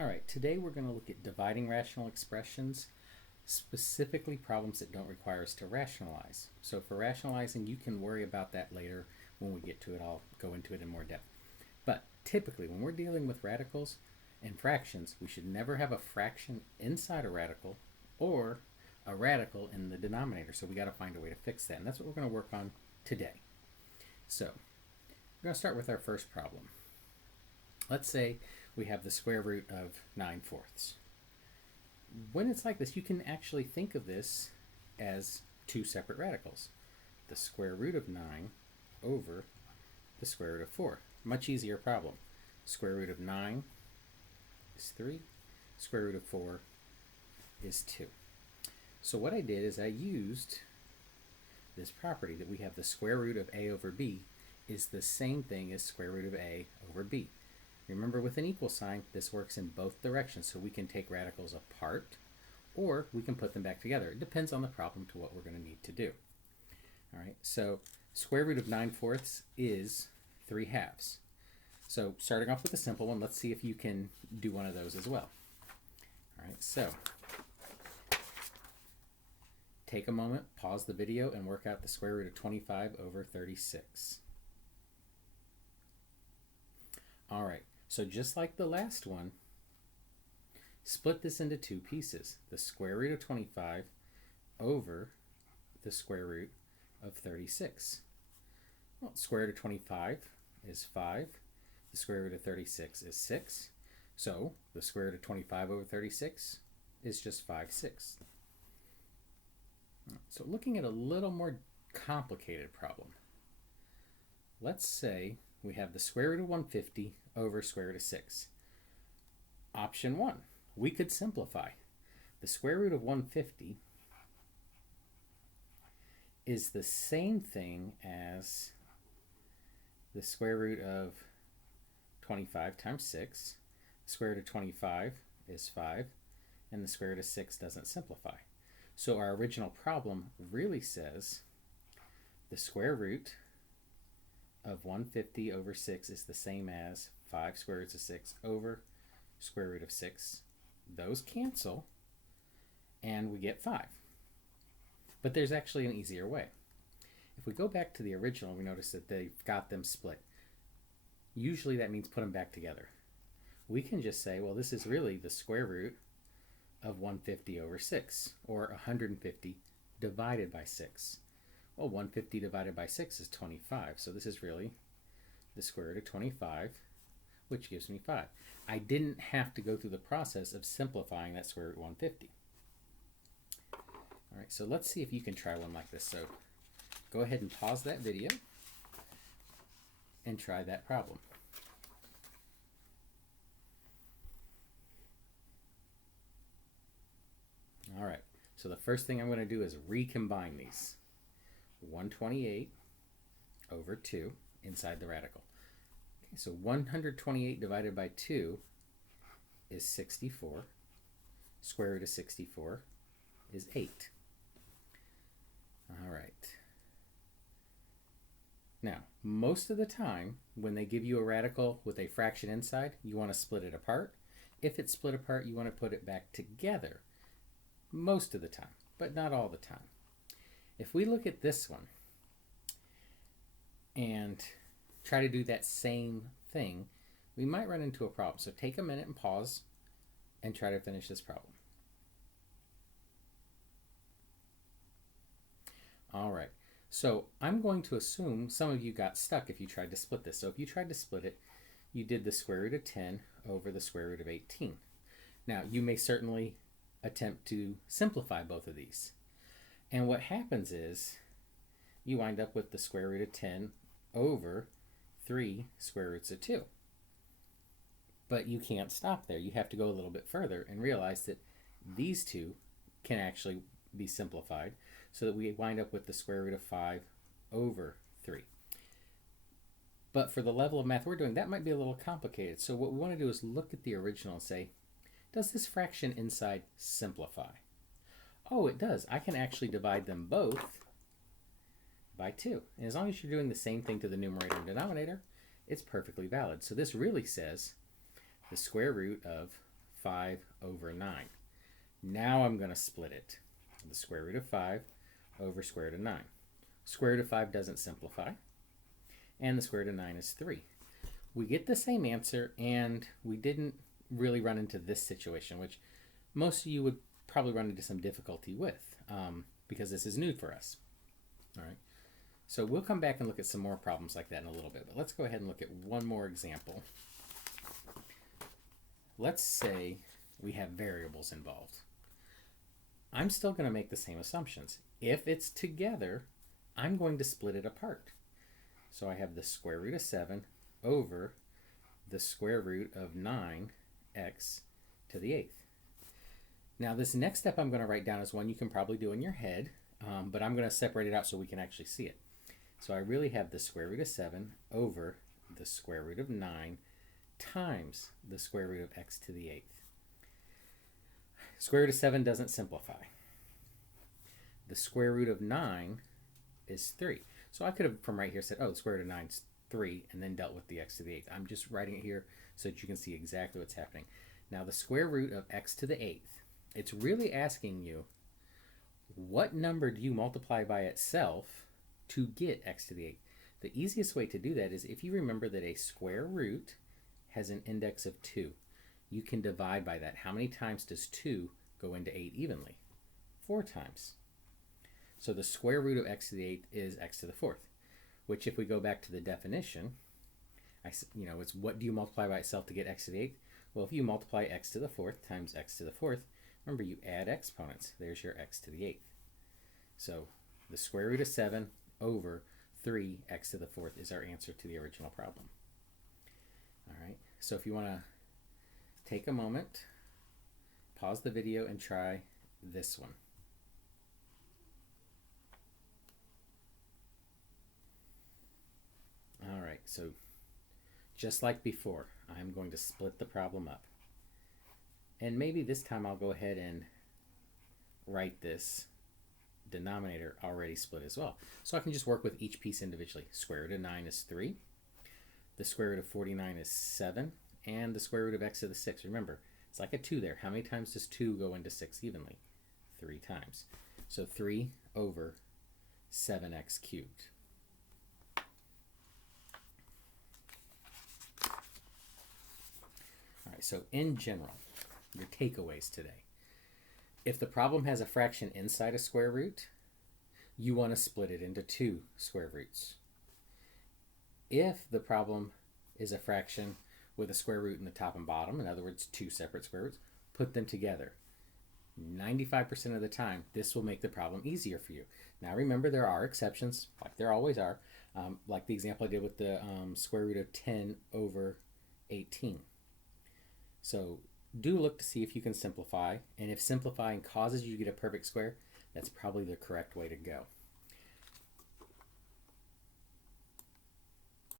Alright, today we're going to look at dividing rational expressions, specifically problems that don't require us to rationalize. So for rationalizing, you can worry about that later when we get to it. I'll go into it in more depth. But typically, when we're dealing with radicals and fractions, we should never have a fraction inside a radical or a radical in the denominator. So we got to find a way to fix that. And that's what we're going to work on today. So we're going to start with our first problem. Let's say we have the square root of 9/4. When it's like this, you can actually think of this as two separate radicals. The square root of 9 over the square root of 4. Much easier problem. Square root of 9 is 3. Square root of 4 is 2. So what I did is I used this property that we have the square root of a over b is the same thing as square root of a over b. Remember, with an equal sign, this works in both directions, so we can take radicals apart or we can put them back together. It depends on the problem to what we're going to need to do. All right, so square root of 9/4 is 3/2. So starting off with a simple one, let's see if you can do one of those as well. All right, so take a moment, pause the video, and work out the square root of 25 over 36. All right. So just like the last one, split this into two pieces. The square root of 25 over the square root of 36. Well, square root of 25 is 5. The square root of 36 is 6. So the square root of 25 over 36 is just 5/6. So looking at a little more complicated problem. Let's say we have the square root of 150 over square root of 6. Option 1, we could simplify. The square root of 150 is the same thing as the square root of 25 times 6. The square root of 25 is 5, and the square root of 6 doesn't simplify. So our original problem really says the square root of 150 over 6 is the same as 5 square roots of 6 over square root of 6. Those cancel, and we get 5. But there's actually an easier way. If we go back to the original, we notice that they've got them split. Usually that means put them back together. We can just say, well, this is really the square root of 150 over 6, or 150 divided by 6. Well, 150 divided by 6 is 25, so this is really the square root of 25, which gives me 5. I didn't have to go through the process of simplifying that square root of 150. All right, so let's see if you can try one like this. So go ahead and pause that video and try that problem. All right, so the first thing I'm going to do is recombine these. 128 over 2 inside the radical. Okay, so 128 divided by 2 is 64. Square root of 64 is 8. All right. Now, most of the time, when they give you a radical with a fraction inside, you want to split it apart. If it's split apart, you want to put it back together. Most of the time, but not all the time. If we look at this one and try to do that same thing, we might run into a problem. So take a minute and pause and try to finish this problem. All right, so I'm going to assume some of you got stuck if you tried to split this. So if you tried to split it, you did the square root of 10 over the square root of 18. Now, you may certainly attempt to simplify both of these. And what happens is you wind up with the square root of 10 over 3 square roots of 2. But you can't stop there. You have to go a little bit further and realize that these two can actually be simplified so that we wind up with the square root of 5 over 3. But for the level of math we're doing, that might be a little complicated. So what we want to do is look at the original and say, does this fraction inside simplify? Oh, it does. I can actually divide them both by 2. And as long as you're doing the same thing to the numerator and denominator, it's perfectly valid. So this really says the square root of 5 over 9. Now I'm going to split it. The square root of 5 over square root of 9. Square root of 5 doesn't simplify, and the square root of 9 is 3. We get the same answer, and we didn't really run into this situation, which most of you would probably run into some difficulty with, because this is new for us. All right. So we'll come back and look at some more problems like that in a little bit, but let's go ahead and look at one more example. Let's say we have variables involved. I'm still going to make the same assumptions. If it's together, I'm going to split it apart. So I have the square root of 7 over the square root of 9x to the 8th. Now this next step I'm going to write down is one you can probably do in your head, but I'm going to separate it out so we can actually see it. So I really have the square root of 7 over the square root of 9 times the square root of x to the 8th. Square root of 7 doesn't simplify. The square root of 9 is 3. So I could have from right here said, oh, the square root of 9 is 3, and then dealt with the x to the 8th. I'm just writing it here so that you can see exactly what's happening. Now the square root of x to the 8th, it's really asking you, what number do you multiply by itself to get x to the 8th? The easiest way to do that is if you remember that a square root has an index of 2. You can divide by that. How many times does 2 go into 8 evenly? 4 times. So the square root of x to the 8th is x to the 4th, which if we go back to the definition, it's what do you multiply by itself to get x to the 8th? Well, if you multiply x to the 4th times x to the 4th, remember you add exponents. There's your x to the 8th. So the square root of 7 over 3x to the 4th is our answer to the original problem. All right, so if you want to take a moment, pause the video and try this one. All right, so just like before, I'm going to split the problem up. And maybe this time I'll go ahead and write this denominator already split as well. So I can just work with each piece individually. Square root of 9 is 3. The square root of 49 is 7. And the square root of x to the 6. Remember, it's like a 2 there. How many times does 2 go into 6 evenly? 3 times. So 3 over 7x cubed. All right, so in general, your takeaways today. If the problem has a fraction inside a square root, you want to split it into 2 square roots. If the problem is a fraction with a square root in the top and bottom, in other words, 2 separate square roots, put them together. 95% of the time, this will make the problem easier for you. Now remember, there are exceptions, like there always are, like the example I did with the square root of 10 over 18. So do look to see if you can simplify, and if simplifying causes you to get a perfect square, that's probably the correct way to go.